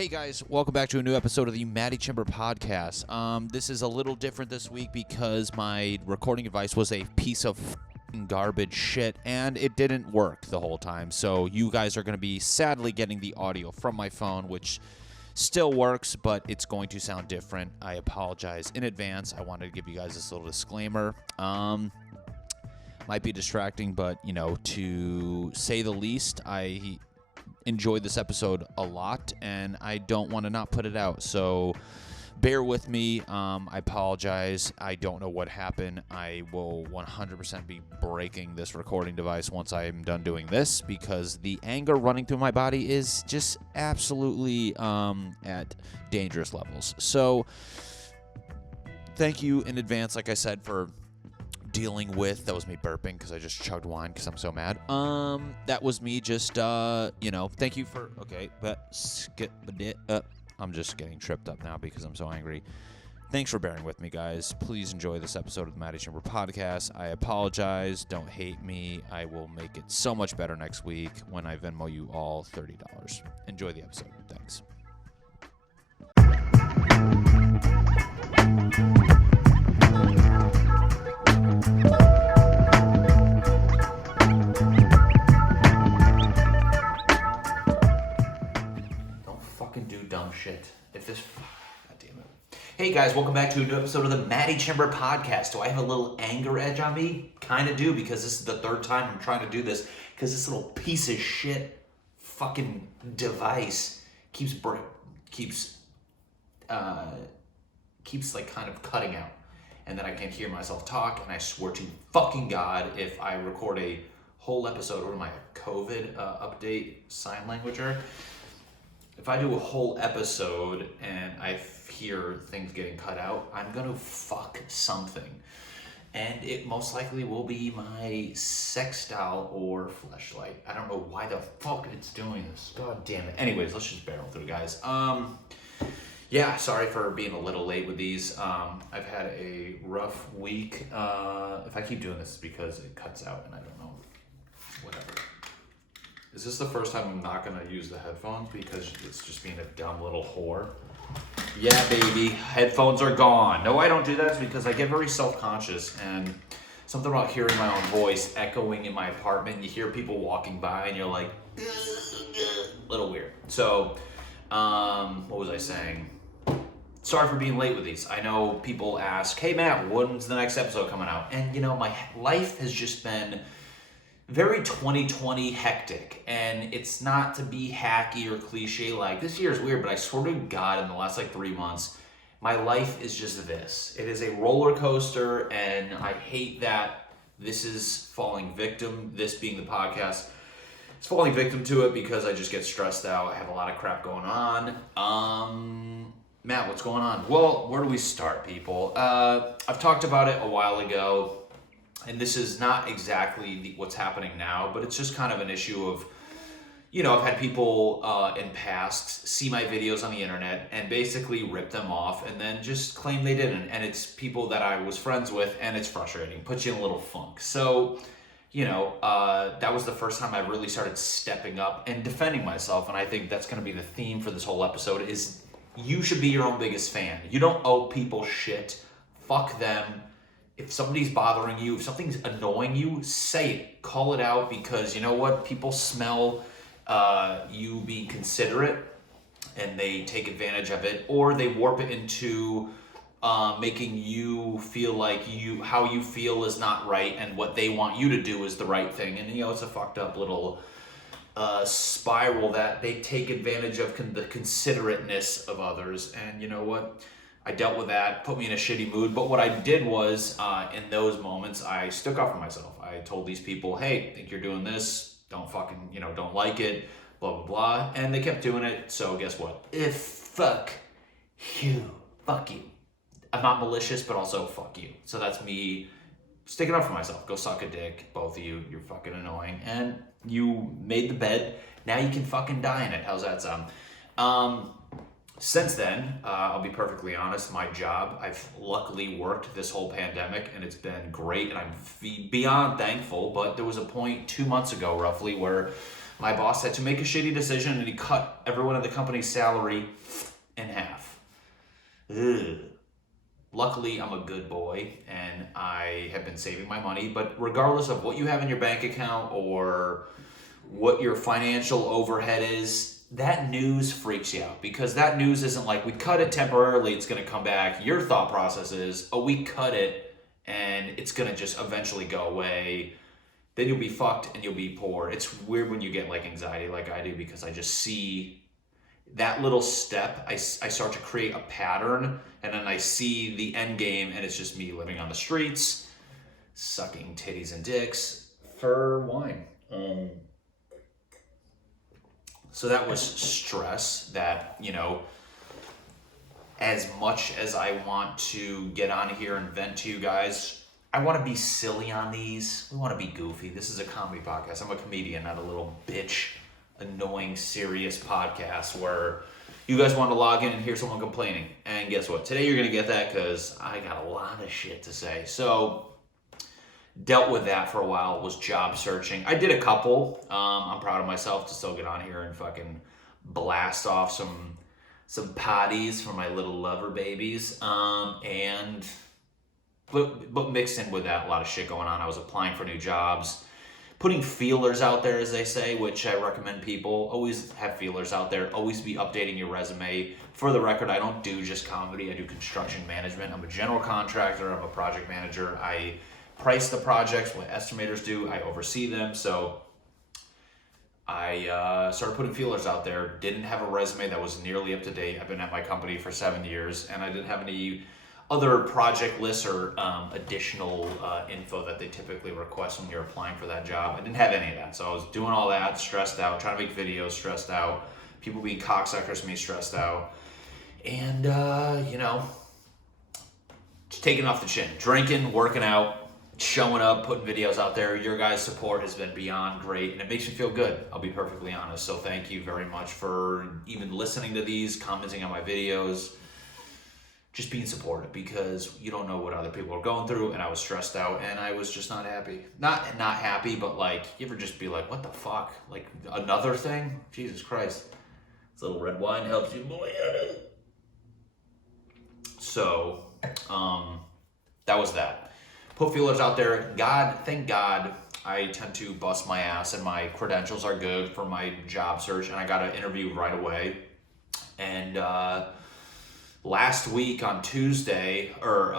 Hey guys, welcome back to a new episode of the Matty Chymobr podcast. This is a little different this week because my recording device was a piece of garbage shit and it didn't work the whole time. So you guys are going to be sadly getting the audio from my phone, which still works, but it's going to sound different. I apologize in advance. I wanted to give you guys this little disclaimer. Might be distracting, but to say the least, I enjoyed this episode a lot and I don't want to not put it out, so bear with me. I apologize. I don't know what happened. I will 100% be breaking this recording device once I am done doing this because the anger running through my body is just absolutely at dangerous levels. So thank you in advance, like I said, for dealing with, that was me burping because I just chugged wine because I'm so mad. That was me just, thank you for, I'm just getting tripped up now because I'm so angry. Thanks for bearing with me, guys. Please enjoy this episode of the Matty Chymobr podcast. I apologize. Don't hate me. I will make it so much better next week when I Venmo you all $30. Enjoy the episode. Thanks. Do dumb shit. God damn it. Hey guys, welcome back to a new episode of the Matty Chymobr podcast. Do I have a little anger edge on me? Kind of do, because this is the third time I'm trying to do this, because this little piece of shit fucking device keeps like kind of cutting out, and then I can't hear myself talk. And I swear to fucking God, if I record a whole episode, what am I, a COVID update sign languager? If I do a whole episode and I hear things getting cut out, I'm gonna fuck something. And it most likely will be my sex doll or fleshlight. I don't know why the fuck it's doing this. God damn it. Anyways, let's just barrel through, guys. Yeah, sorry for being a little late with these. I've had a rough week. If I keep doing this, it's because it cuts out and I don't know. Whatever. Is this the first time I'm not gonna use the headphones because it's just being a dumb little whore? Yeah, baby, headphones are gone. No, I don't do that. It's because I get very self-conscious, and something about hearing my own voice echoing in my apartment. You hear people walking by and you're like, little weird. So, what was I saying? Sorry for being late with these. I know people ask, hey Matt, when's the next episode coming out? And my life has just been very 2020 hectic, and it's not to be hacky or cliche like this year is weird, but I swear to God, in the last 3 months, my life is just this. It is a roller coaster, and I hate that this is falling victim, this being the podcast, it's falling victim to it because I just get stressed out. I have a lot of crap going on. Matt, what's going on? Well, where do we start, people? I've talked about it a while ago. And this is not exactly what's happening now, but it's just kind of an issue of, I've had people in past see my videos on the internet and basically rip them off and then just claim they didn't. And it's people that I was friends with, and it's frustrating. Puts you in a little funk. So, that was the first time I really started stepping up and defending myself. And I think that's going to be the theme for this whole episode is you should be your own biggest fan. You don't owe people shit. Fuck them. If somebody's bothering you, if something's annoying you, say it. Call it out, because you know what? People smell you being considerate and they take advantage of it, or they warp it into making you feel like how you feel is not right and what they want you to do is the right thing. And it's a fucked up little spiral that they take advantage of the considerateness of others. And you know what? I dealt with that, put me in a shitty mood. But what I did was, in those moments, I stuck up for myself. I told these people, hey, think you're doing this, don't fucking, don't like it, blah, blah, blah. And they kept doing it. So guess what? Fuck you. I'm not malicious, but also fuck you. So that's me sticking up for myself. Go suck a dick, both of you. You're fucking annoying. And you made the bed. Now you can fucking die in it. How's that sound? Since then, I'll be perfectly honest, my job, I've luckily worked this whole pandemic and it's been great and I'm beyond thankful, but there was a point 2 months ago roughly where my boss had to make a shitty decision and he cut everyone in the company's salary in half. Ugh. Luckily, I'm a good boy and I have been saving my money, but regardless of what you have in your bank account or what your financial overhead is, that news freaks you out, because that news isn't like, we cut it temporarily, it's going to come back. Your thought process is, oh, we cut it and it's going to just eventually go away. Then you'll be fucked and you'll be poor. It's weird when you get like anxiety like I do, because I just see that little step. I start to create a pattern, and then I see the end game, and it's just me living on the streets, sucking titties and dicks for wine. So that was stress that, you know, as much as I want to get on here and vent to you guys, I want to be silly on these. We want to be goofy. This is a comedy podcast. I'm a comedian, not a little bitch, annoying, serious podcast where you guys want to log in and hear someone complaining. And guess what? Today you're going to get that because I got a lot of shit to say. So, dealt with that for a while, was job searching. I did a couple. I'm proud of myself to still get on here and fucking blast off some potties for my little lover babies. But mixed in with that, a lot of shit going on. I was applying for new jobs, putting feelers out there, as they say, which I recommend people always have feelers out there. Always be updating your resume. For the record, I don't do just comedy. I do construction management. I'm a general contractor. I'm a project manager. I price the projects, what estimators do. I oversee them. So I started putting feelers out there. Didn't have a resume that was nearly up to date. I've been at my company for 7 years, and I didn't have any other project lists or additional info that they typically request when you're applying for that job. I didn't have any of that. So I was doing all that, stressed out, trying to make videos, stressed out. People being cocksuckers to me, stressed out. And, you know, just taking off the chin. Drinking, working out, showing up, putting videos out there. Your guys' support has been beyond great, and it makes me feel good. I'll be perfectly honest. So thank you very much for even listening to these, commenting on my videos, just being supportive, because you don't know what other people are going through. And I was stressed out, and I was just not happy. Not happy, but like, you ever just be like, what the fuck? Like, another thing? Jesus Christ. This little red wine helps you, boy. So, that was that. Put feelers out there. Thank God, I tend to bust my ass, and my credentials are good for my job search, and I got an interview right away. And last week on Tuesday, or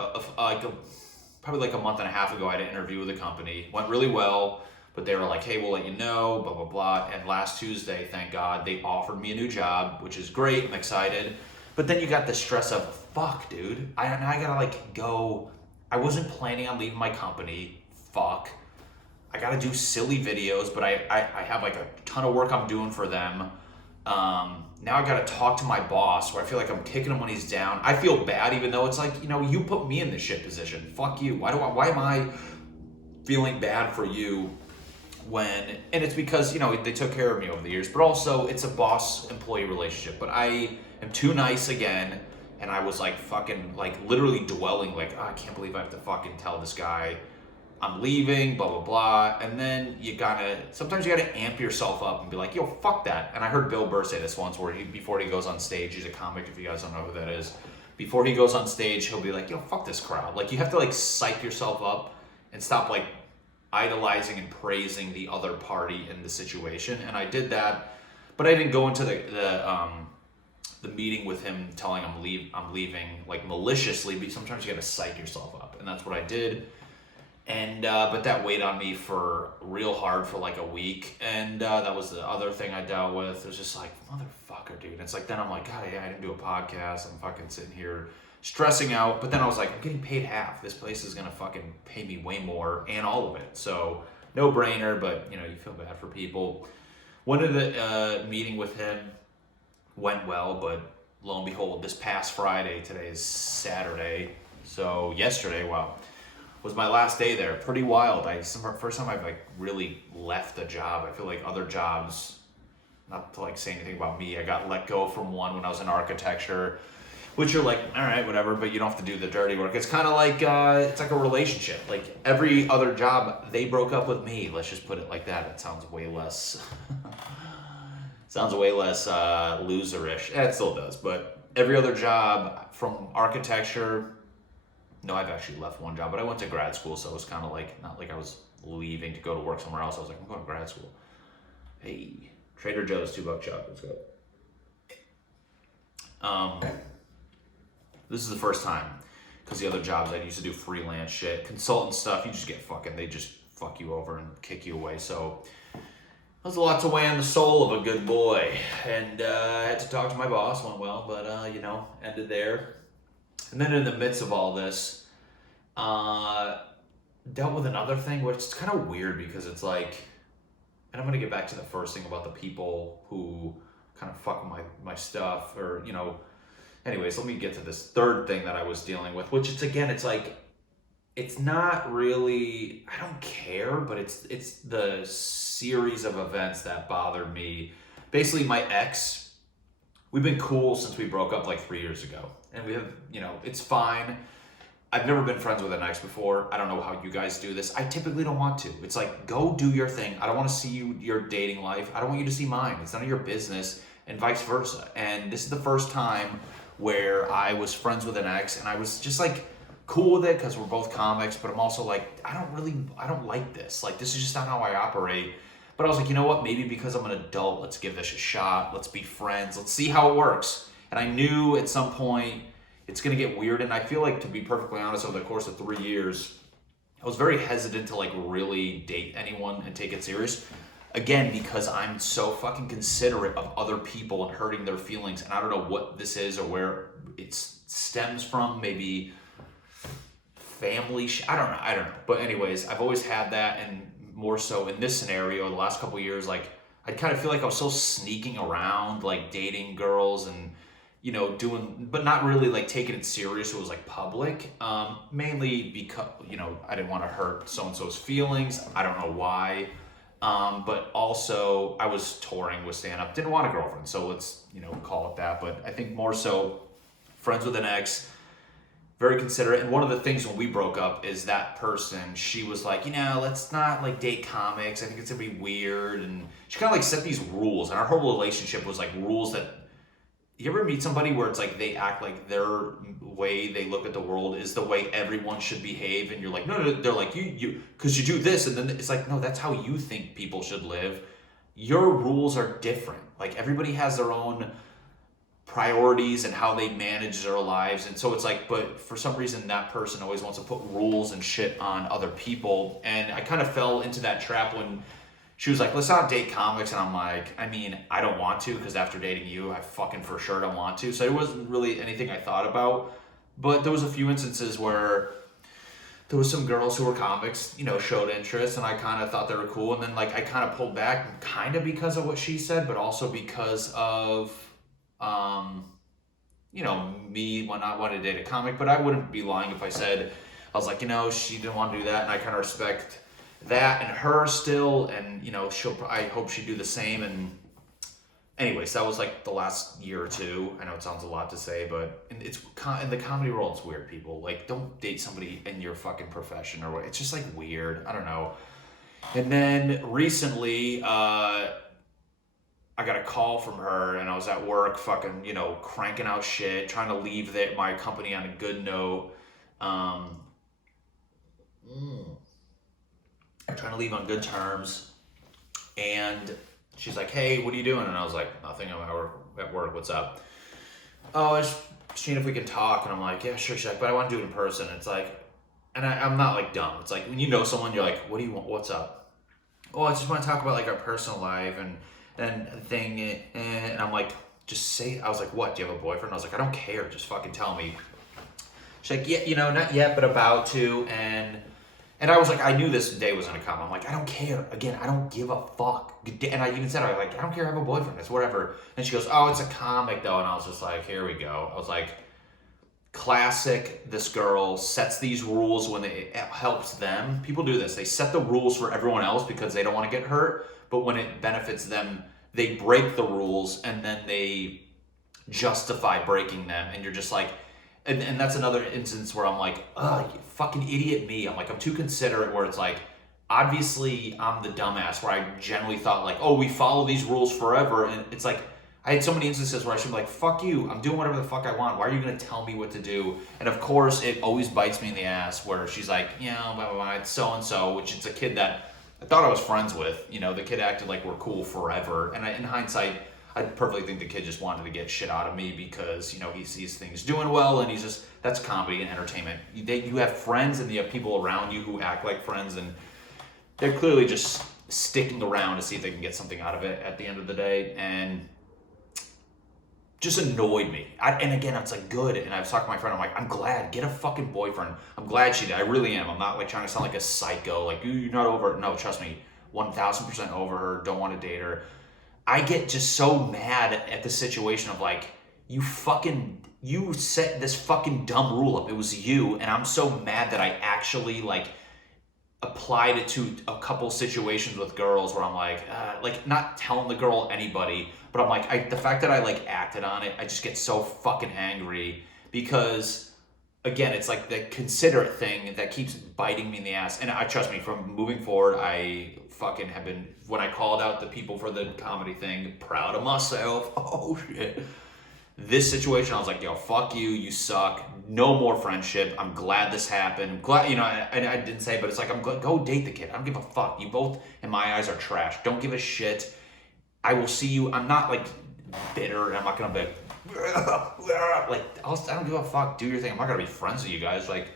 probably like a month and a half ago, I had an interview with a company. Went really well, but they were like, hey, we'll let you know, blah, blah, blah. And last Tuesday, thank God, they offered me a new job, which is great. I'm excited. But then you got the stress of, fuck, dude. I gotta like go. I wasn't planning on leaving my company. Fuck. I gotta do silly videos, but I have like a ton of work I'm doing for them. Now I gotta talk to my boss, where I feel like I'm kicking him when he's down. I feel bad, even though it's like, you know, you put me in this shit position. Fuck you. Why am I feeling bad for you when, and it's because, you know, they took care of me over the years, but also it's a boss-employee relationship. But I am too nice again, and I was like fucking, like literally dwelling, like, oh, I can't believe I have to fucking tell this guy I'm leaving, blah, blah, blah. And then sometimes you gotta amp yourself up and be like, yo, fuck that. And I heard Bill Burr say this once, where before he goes on stage, he's a comic, if you guys don't know who that is. Before he goes on stage, he'll be like, yo, fuck this crowd. Like, you have to like psych yourself up and stop like idolizing and praising the other party in the situation. And I did that, but I didn't go into the meeting with him telling him I'm leaving like maliciously, but sometimes you gotta psych yourself up. And that's what I did. And but that weighed on me for real hard for like a week, and that was the other thing I dealt with. It was just like, motherfucker, dude. And it's like, then I'm like, God, yeah, I didn't do a podcast. I'm fucking sitting here stressing out. But then I was like, I'm getting paid half. This place is gonna fucking pay me way more, and all of it. So no brainer. But you know, you feel bad for people. One of the meeting with him went well, but lo and behold, this past Friday, today is Saturday, so yesterday, wow, was my last day there. Pretty wild. First time I've like really left a job. I feel like other jobs, not to like say anything about me, I got let go from one when I was in architecture. which you're like, all right, whatever, but you don't have to do the dirty work. It's kind of like, it's like a relationship. Like every other job, they broke up with me. Let's just put it like that. It sounds way less, loserish. It still does, but every other job from architecture, no, I've actually left one job, but I went to grad school, so it was kind of like, not like I was leaving to go to work somewhere else. I was like, I'm going to grad school. Hey, Trader Joe's $2 chuck, let's go. This is the first time, because the other jobs I used to do freelance shit, consultant stuff, you just get they just fuck you over and kick you away. So there's a lot to weigh on the soul of a good boy. And I had to talk to my boss, went well, but ended there. And then in the midst of all this, dealt with another thing, which is kind of weird because it's like, and I'm going to get back to the first thing about the people who kind of fuck my stuff, or, anyways, let me get to this third thing that I was dealing with, which it's like, it's not really, I don't care, but it's the series of events that bothered me. Basically, my ex, we've been cool since we broke up like 3 years ago. And we have, it's fine. I've never been friends with an ex before. I don't know how you guys do this. I typically don't want to. It's like, go do your thing. I don't want to see your dating life. I don't want you to see mine. It's none of your business, and vice versa. And this is the first time where I was friends with an ex, and I was just like cool with it because we're both comics, but I'm also like, I don't like this. Like, this is just not how I operate. But I was like, you know what? Maybe because I'm an adult, let's give this a shot. Let's be friends. Let's see how it works. And I knew at some point it's going to get weird. And I feel like, to be perfectly honest, over the course of 3 years, I was very hesitant to like really date anyone and take it serious. Again, because I'm so fucking considerate of other people and hurting their feelings. And I don't know what this is or where it stems from. Maybe family I don't know. But anyways, I've always had that, and more so in this scenario, the last couple of years, like I kind of feel like I was so sneaking around, like dating girls and, doing, but not really like taking it serious. It was like public, mainly because, I didn't want to hurt so-and-so's feelings. I don't know why. But also I was touring with stand-up, didn't want a girlfriend. So let's, call it that. But I think more so friends with an ex, very considerate. And one of the things when we broke up is that person, she was like, let's not like date comics. I think it's gonna be weird. And she kind of like set these rules. And our whole relationship was like rules that, you ever meet somebody where it's like they act like their way they look at the world is the way everyone should behave, and you're like, no, they're like, you because you do this, and then it's like, no, that's how you think people should live. Your rules are different. Like, everybody has their own priorities and how they manage their lives, and so it's like, but for some reason that person always wants to put rules and shit on other people. And I kind of fell into that trap when she was like, let's not date comics. And I'm like, I don't want to, because after dating you, I fucking for sure don't want to. So it wasn't really anything I thought about. But there was a few instances where there was some girls who were comics, showed interest, and I kind of thought they were cool. And then like I kind of pulled back, kind of because of what she said, but also because of, me when I wanted to date a comic. But I wouldn't be lying if I said, I was like, she didn't want to do that. And I kind of respect that and her still, and I hope she'd do the same. And anyways, that was like the last year or two. I know it sounds a lot to say, but it's in the comedy world, it's weird. People like, don't date somebody in your fucking profession or what. It's just like weird. I don't know. And then recently, I got a call from her, and I was at work fucking, cranking out shit, trying to leave my company on a good note. Trying to leave on good terms. And she's like, hey, what are you doing? And I was like, nothing, I'm at work, what's up? Oh, I just seeing if we can talk. And I'm like, yeah, sure. She's like, but I want to do it in person. It's like, and I'm not like dumb. It's like, when you know someone, you're like, what do you want? What's up? Oh, I just want to talk about like our personal life and thing. And I'm like, just say, I was like, what, do you have a boyfriend? I was like, I don't care, just fucking tell me. She's like, yeah, not yet, but about to. And I was like, I knew this day was gonna come. I'm like, I don't care. Again, I don't give a fuck. And I even said, I don't care, I have a boyfriend, it's whatever. And she goes, oh, it's a comic though. And I was just like, here we go. I was like, classic, this girl sets these rules when it helps them. People do this. They set the rules for everyone else because they don't want to get hurt. But when it benefits them, they break the rules, and then they justify breaking them, and you're just like, and that's another instance where I'm like, you fucking idiot me. I'm like, I'm too considerate, where it's like, obviously I'm the dumbass, where I generally thought like, oh, we follow these rules forever, and it's like, I had so many instances where I should be like, fuck you, I'm doing whatever the fuck I want. Why are you gonna tell me what to do? And of course, it always bites me in the ass where she's like, blah, blah, blah, it's so-and-so, which it's a kid that I thought I was friends with. The kid acted like we're cool forever. And in hindsight, I perfectly think the kid just wanted to get shit out of me because, he sees things doing well, and that's comedy and entertainment. You have friends, and you have people around you who act like friends, and they're clearly just sticking around to see if they can get something out of it at the end of the day. And just annoyed me. And again, it's like good. And I was talking to my friend, I'm like, I'm glad, get a fucking boyfriend. I'm glad she did. I really am. I'm not like trying to sound like a psycho, like, you're not over it. No, trust me, 1000% over her, don't want to date her. I get just so mad at the situation of like, you set this fucking dumb rule up. It was you, and I'm so mad that I actually like applied it to a couple situations with girls where I'm like not telling the girl anybody, but I'm like, the fact that I like acted on it, I just get so fucking angry because, again, it's like the considerate thing that keeps biting me in the ass. And trust me, from moving forward, I fucking have been, when I called out the people for the comedy thing, proud of myself. Oh shit. This situation, I was like, yo, fuck you, you suck, no more friendship, I'm glad this happened, I'm glad, and I didn't say, but it's like, I'm glad, go date the kid, I don't give a fuck, you both, in my eyes, are trash, don't give a shit, I will see you, I'm not, like, bitter, I'm not gonna be, like, I don't give a fuck, do your thing, I'm not gonna be friends with you guys, like,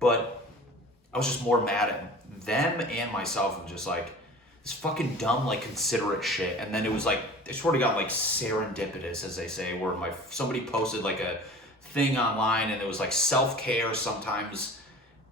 but I was just more mad at them and myself, and just like, this fucking dumb, like, considerate shit. And then it was like, I swear to God, like, serendipitous, as they say, where somebody posted like a thing online, and it was like, self-care sometimes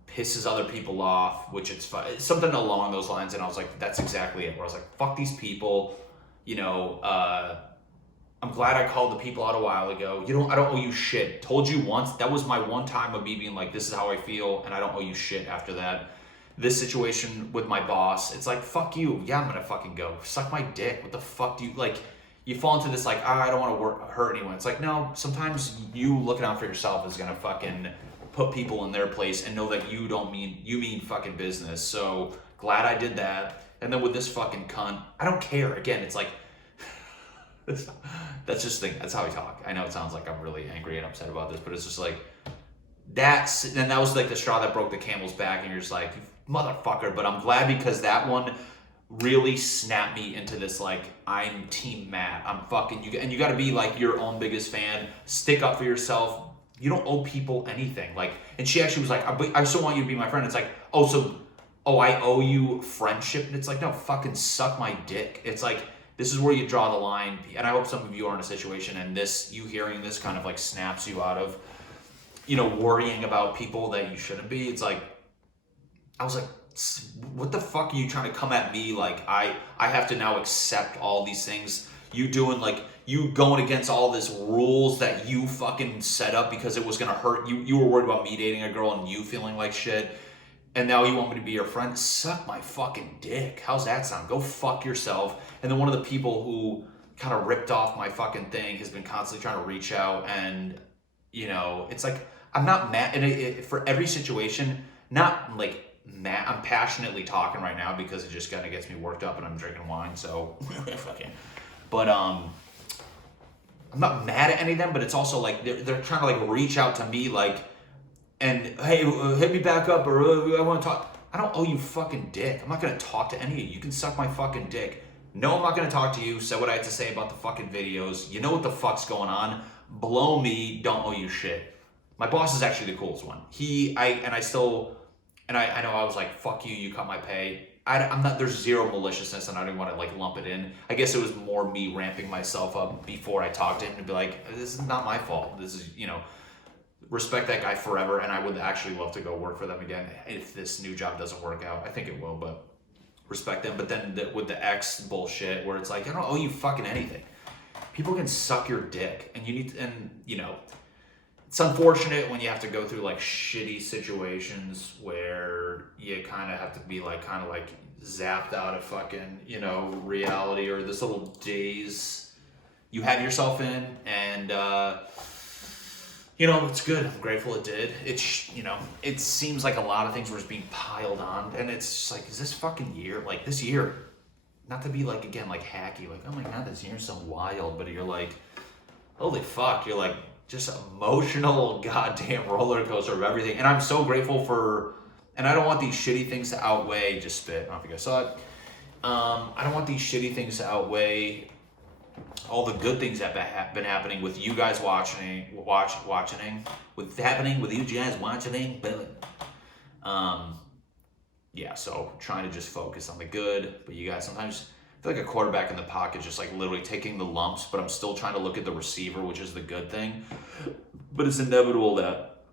pisses other people off, which it's something along those lines. And I was like, that's exactly it, where I was like, fuck these people, I'm glad I called the people out a while ago. I don't owe you shit. Told you once, that was my one time of me being like, this is how I feel, and I don't owe you shit after that. This situation with my boss, it's like, fuck you. Yeah, I'm gonna fucking go. Suck my dick. What the fuck do you, like, you fall into this, like, I don't want to hurt anyone. It's like, no, sometimes you looking out for yourself is gonna fucking put people in their place and know that you mean fucking business. So, glad I did that. And then with this fucking cunt, I don't care. Again, it's like, that's just the thing. That's how I talk. I know it sounds like I'm really angry and upset about this, but it's just like, that was like the straw that broke the camel's back, and you're just like, motherfucker. But I'm glad, because that one really snapped me into this, like, I'm team Matt. I'm fucking you, and you got to be like your own biggest fan. Stick up for yourself. You don't owe people anything. Like, and she actually was like, I still want you to be my friend. It's like, I owe you friendship. And it's like, no, fucking suck my dick. It's like, this is where you draw the line. And I hope some of you are in a situation, and you hearing this kind of like snaps you out of, worrying about people that you shouldn't be. It's like, I was like, what the fuck are you trying to come at me? Like, I have to now accept all these things. You doing, like, you going against all this rules that you fucking set up because it was gonna hurt you. You were worried about me dating a girl and you feeling like shit. And now you want me to be your friend? Suck my fucking dick. How's that sound? Go fuck yourself. And then one of the people who kind of ripped off my fucking thing has been constantly trying to reach out, and, it's like, I'm not mad, and for every situation, not like mad, I'm passionately talking right now because it just kind of gets me worked up, and I'm drinking wine, so fucking. But I'm not mad at any of them, but it's also like they're trying to like reach out to me, like, and hey, hit me back up, or I want to talk. I don't owe you fucking dick. I'm not gonna talk to any of you. You can suck my fucking dick. No, I'm not gonna talk to you. Say what I had to say about the fucking videos. You know what the fuck's going on. Blow me. Don't owe you shit. My boss is actually the coolest one. I know I was like, fuck you, you cut my pay. I'm not, there's zero maliciousness, and I don't want to like lump it in. I guess it was more me ramping myself up before I talked to him to be like, this is not my fault. This is, respect that guy forever. And I would actually love to go work for them again if this new job doesn't work out. I think it will, but respect them. But then with the ex bullshit where it's like, I don't owe you fucking anything. People can suck your dick, and it's unfortunate when you have to go through like shitty situations where you kind of have to be like kind of like zapped out of fucking reality, or this little daze you had yourself in, and it's good. I'm grateful it did. It seems like a lot of things were just being piled on, and it's just like, is this fucking year, like this year, not to be like, again, like hacky, like, oh my God, this year's so wild, but you're like, holy fuck, you're like, just emotional goddamn roller coaster of everything. And I'm so grateful for, and I don't want these shitty things to outweigh, just spit, I don't know if you guys saw it. I don't want these shitty things to outweigh all the good things that have been happening with you guys watching, with happening with you guys watching. So trying to just focus on the good, but you guys sometimes feel like a quarterback in the pocket, just like literally taking the lumps, but I'm still trying to look at the receiver, which is the good thing. But it's inevitable that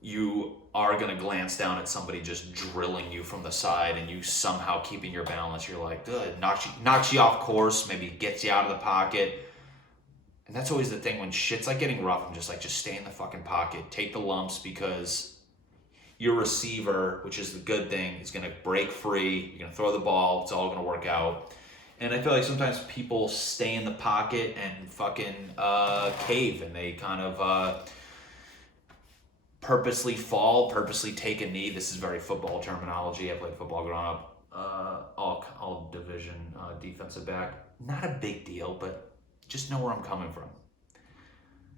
you are going to glance down at somebody just drilling you from the side, and you somehow keeping your balance. You're like, good, knocks you off course, maybe gets you out of the pocket. And that's always the thing when shit's like getting rough. I'm just like, just stay in the fucking pocket, take the lumps, because your receiver, which is the good thing, is going to break free. You're going to throw the ball. It's all going to work out. And I feel like sometimes people stay in the pocket and fucking cave, and they kind of purposely fall, purposely take a knee. This is very football terminology. I played football growing up. All division defensive back. Not a big deal, but just know where I'm coming from.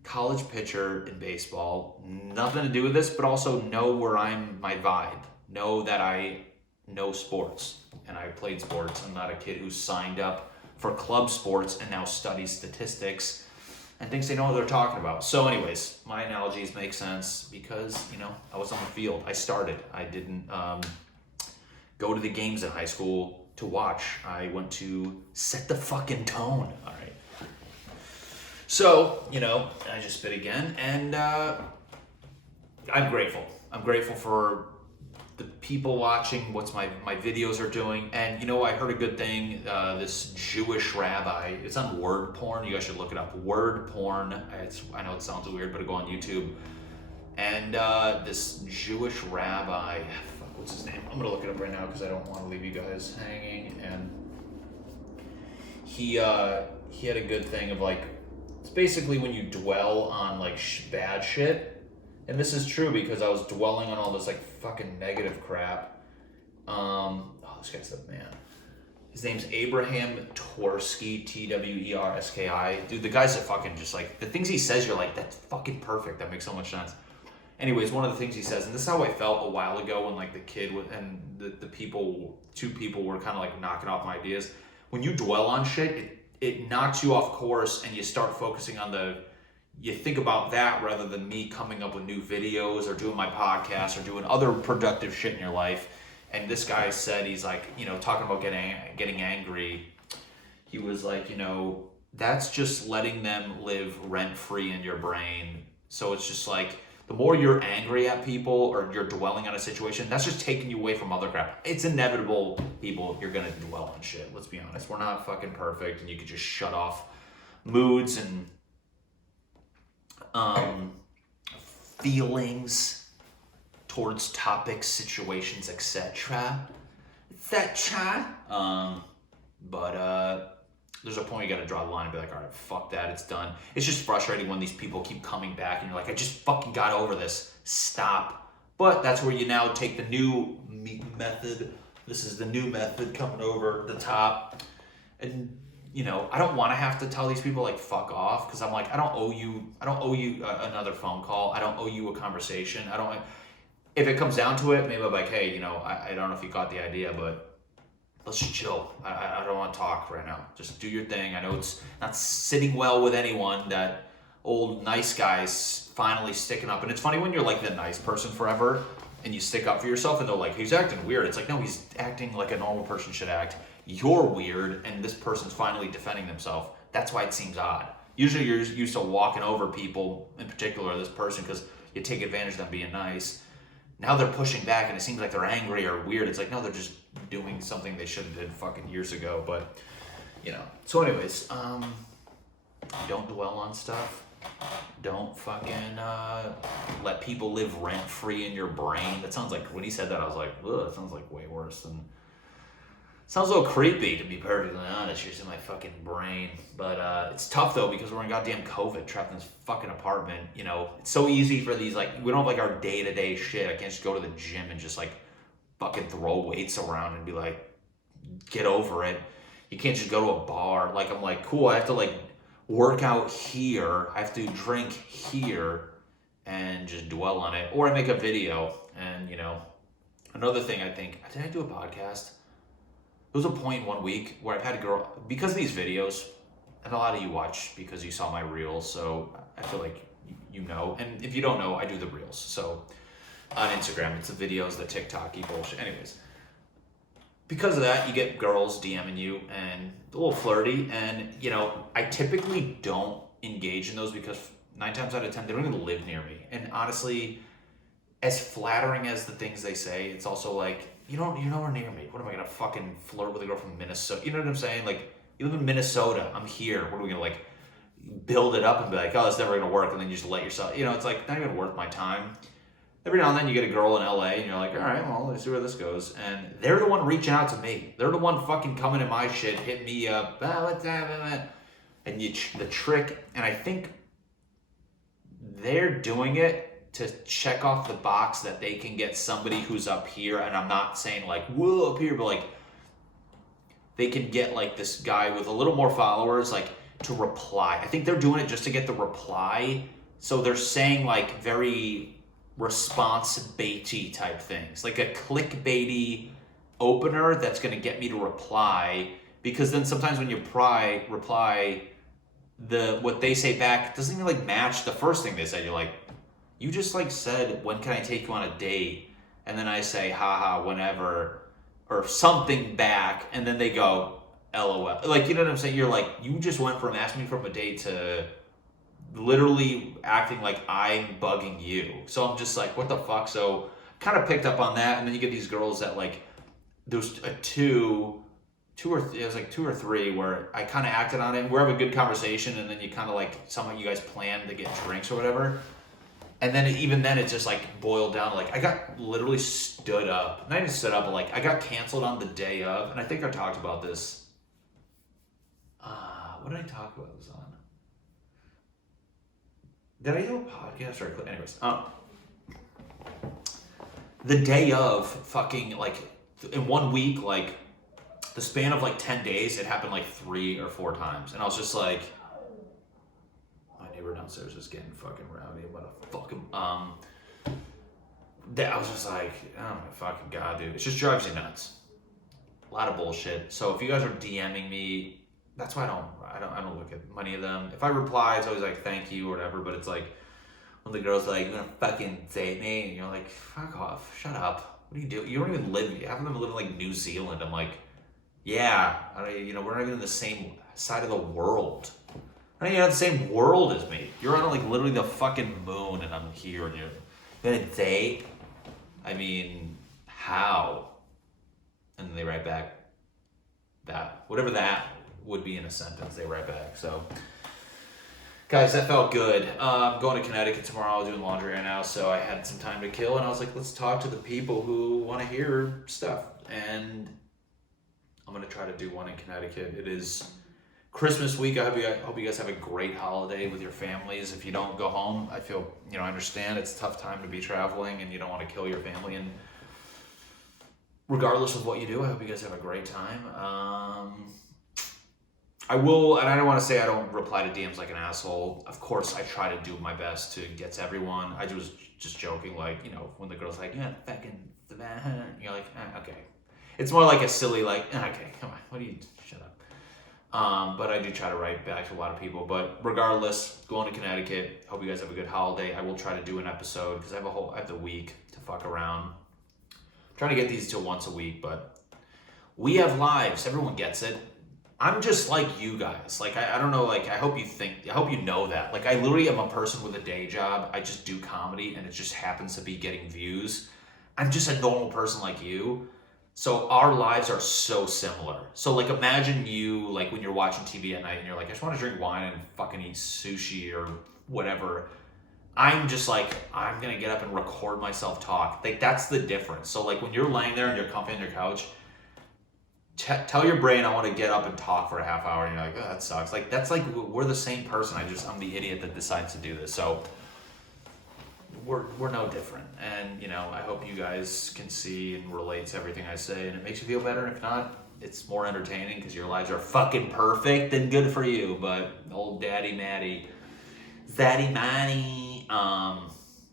College pitcher in baseball, nothing to do with this, but also know where my vibe. Know that I know sports, and I played sports. I'm not a kid who signed up for club sports and now studies statistics and thinks they know what they're talking about. So anyways, my analogies make sense because, I was on the field. I started. I didn't go to the games in high school to watch. I went to set the fucking tone. All right. So, I just spit again, and I'm grateful. I'm grateful for the people watching, what my videos are doing. And I heard a good thing, this Jewish rabbi, it's on word porn, you guys should look it up, word porn, I know it sounds weird, but go on YouTube. And this Jewish rabbi, what's his name? I'm gonna look it up right now because I don't want to leave you guys hanging. And he had a good thing of like, it's basically when you dwell on like bad shit. And this is true because I was dwelling on all this like fucking negative crap. This guy's the man. His name's Abraham Twerski, Twerski. Dude, the guy's a fucking just like, the things he says, you're like, that's fucking perfect. That makes so much sense. Anyways, one of the things he says, and this is how I felt a while ago when like the kid and the two people were kind of like knocking off my ideas. When you dwell on shit, it knocks you off course, and you start focusing on you think about that rather than me coming up with new videos or doing my podcast or doing other productive shit in your life. And this guy said, he's like, talking about getting angry. He was like, that's just letting them live rent-free in your brain. So it's just like, the more you're angry at people or you're dwelling on a situation, that's just taking you away from other crap. It's inevitable, people, you're gonna dwell on shit. Let's be honest. We're not fucking perfect, and you could just shut off moods and feelings towards topics, situations, etc. But there's a point you got to draw the line and be like, all right, fuck that, it's done. It's just frustrating when these people keep coming back and you're like, I just fucking got over this. Stop. But that's where you now take the new method. This is the new method coming over the top. And I don't want to have to tell these people like fuck off, because I'm like, I don't owe you another phone call. I don't owe you a conversation. If it comes down to it, maybe I'm like, hey, I don't know if you got the idea, but let's just chill. I don't want to talk right now. Just do your thing. I know it's not sitting well with anyone that old nice guy's finally sticking up. And it's funny when you're like the nice person forever and you stick up for yourself and they're like, he's acting weird. It's like, no, he's acting like a normal person should act. You're weird, and this person's finally defending themselves. That's why it seems odd. Usually you're used to walking over people, in particular this person, because you take advantage of them being nice. Now they're pushing back, and it seems like they're angry or weird. It's like, no, they're just doing something they should have did fucking years ago. But, So anyways, don't dwell on stuff. Don't fucking let people live rent-free in your brain. That sounds like, when he said that, I was like, ugh, that sounds like way worse than Sounds a little creepy, to be perfectly honest. You're in my fucking brain. But it's tough, though, because we're in goddamn COVID, trapped in this fucking apartment. You know, it's so easy for these, like, we don't have, like, our day-to-day shit. I can't just go to the gym and just, like, fucking throw weights around and be like, get over it. You can't just go to a bar. Like, I'm like, cool, I have to, like, work out here. I have to drink here and just dwell on it. Or I make a video. And, you know, another thing I think, did I do a podcast? There was a point one week where I've had a girl, because of these videos, and a lot of you watch because you saw my reels, so I feel like you know. And if you don't know, I do the reels. So on Instagram, it's the videos, the TikTok-y bullshit. Anyways, because of that, you get girls DMing you and a little flirty. And, you know, I typically don't engage in those because 9 times out of 10, they don't even live near me. And honestly, as flattering as the things they say, it's also like, you're nowhere near me. What am I gonna fucking flirt with a girl from Minnesota? You know what I'm saying? Like, you live in Minnesota, I'm here. What are we gonna, like, build it up and be like, oh, it's never gonna work, and then you just let yourself, you know, it's like not even worth my time. Every now and then you get a girl in LA and you're like, all right, well, let's see where this goes. And they're the one reaching out to me. They're the one fucking coming in my shit, hit me up, what's that? And the trick, and I think they're doing it to check off the box that they can get somebody who's up here. And I'm not saying like, whoa, up here, but like they can get like this guy with a little more followers, like to reply. I think they're doing it just to get the reply. So they're saying like very response-baity type things, like a clickbaity opener that's gonna get me to reply. Because then sometimes when you reply, what they say back doesn't even like match the first thing they said. You're like, you just like said, when can I take you on a date? And then I say, haha, whenever, or something back. And then they go, LOL. Like, you know what I'm saying? You're like, you just went from asking me for a date to literally acting like I'm bugging you. So I'm just like, what the fuck? So kind of picked up on that. And then you get these girls that like, there's two or three where I kind of acted on it. We're having a good conversation. And then you kind of like, some of you guys plan to get drinks or whatever. And then even then, it just like boiled down. Like I got literally stood up. Not even stood up, but like I got canceled on the day of. And I think I talked about this. What did I talk about this on? Did I do a podcast or anyways? The day of fucking like in 1 week, like the span of like 10 days, it happened like 3 or 4 times. And I was just like, neighbor downstairs is getting fucking rowdy. What a fucking I was just like, oh my fucking god, dude, it just drives you nuts. A lot of bullshit. So if you guys are DMing me, that's why I don't look at many of them. If I reply, it's always like thank you or whatever. But it's like when the girl's like, you gonna fucking date me, and you're like, fuck off, shut up. What do you do? You don't even live. You have them live in like New Zealand. I'm like, yeah, we're not even in the same side of the world. You're not in the same world as me. You're on like literally the fucking moon and I'm here and you're gonna date? I mean, how? And then they write back that, whatever that would be in a sentence, they write back. So, guys, that felt good. I'm going to Connecticut tomorrow, doing laundry right now, so I had some time to kill and I was like, let's talk to the people who want to hear stuff. And I'm gonna try to do one in Connecticut. It is Christmas week. I hope you guys have a great holiday with your families. If you don't go home, I feel, I understand it's a tough time to be traveling and you don't want to kill your family. And regardless of what you do, I hope you guys have a great time. I will, and I don't want to say I don't reply to DMs like an asshole. Of course, I try to do my best to get to everyone. I was just joking, like, when the girl's like, yeah, fucking, you're like, okay. It's more like a silly, like, okay, come on, what do you, shut up. But I do try to write back to a lot of people. But regardless, going to Connecticut. Hope you guys have a good holiday. I will try to do an episode because I have the week to fuck around. I'm trying to get these to once a week, but we have lives. Everyone gets it. I'm just like you guys. Like I don't know. Like I hope you know that. Like I literally am a person with a day job. I just do comedy, and it just happens to be getting views. I'm just a normal person like you. So our lives are so similar. So like imagine you like when you're watching TV at night and you're like, I just want to drink wine and fucking eat sushi or whatever. I'm just like, I'm gonna get up and record myself talk. Like that's the difference. So like when you're laying there and you're comfy on your couch, tell your brain I want to get up and talk for a half hour, and you're like, oh, that sucks. Like, that's like, we're the same person. I'm the idiot that decides to do this. So we're no different. And, you know, I hope you guys can see and relate to everything I say, and it makes you feel better. And if not, it's more entertaining because your lives are fucking perfect, then good for you. But old Daddy Matty,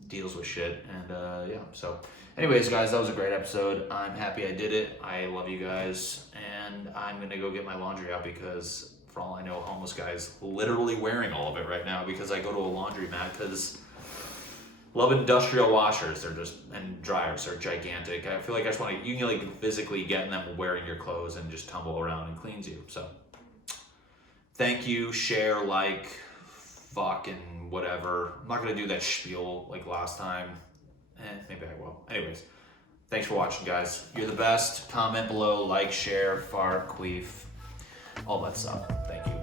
deals with shit. And yeah, so anyways, guys, that was a great episode. I'm happy I did it. I love you guys. And I'm going to go get my laundry out because, for all I know, a homeless guy's literally wearing all of it right now because I go to a laundromat because love industrial washers. And dryers are gigantic. I feel like I just want to, you can like physically get in them wearing your clothes and just tumble around and cleans you. So thank you, share, like, fucking whatever. I'm not going to do that spiel like last time. Maybe I will. Anyways, thanks for watching, guys. You're the best. Comment below, like, share, fart, queef, all that stuff. Thank you.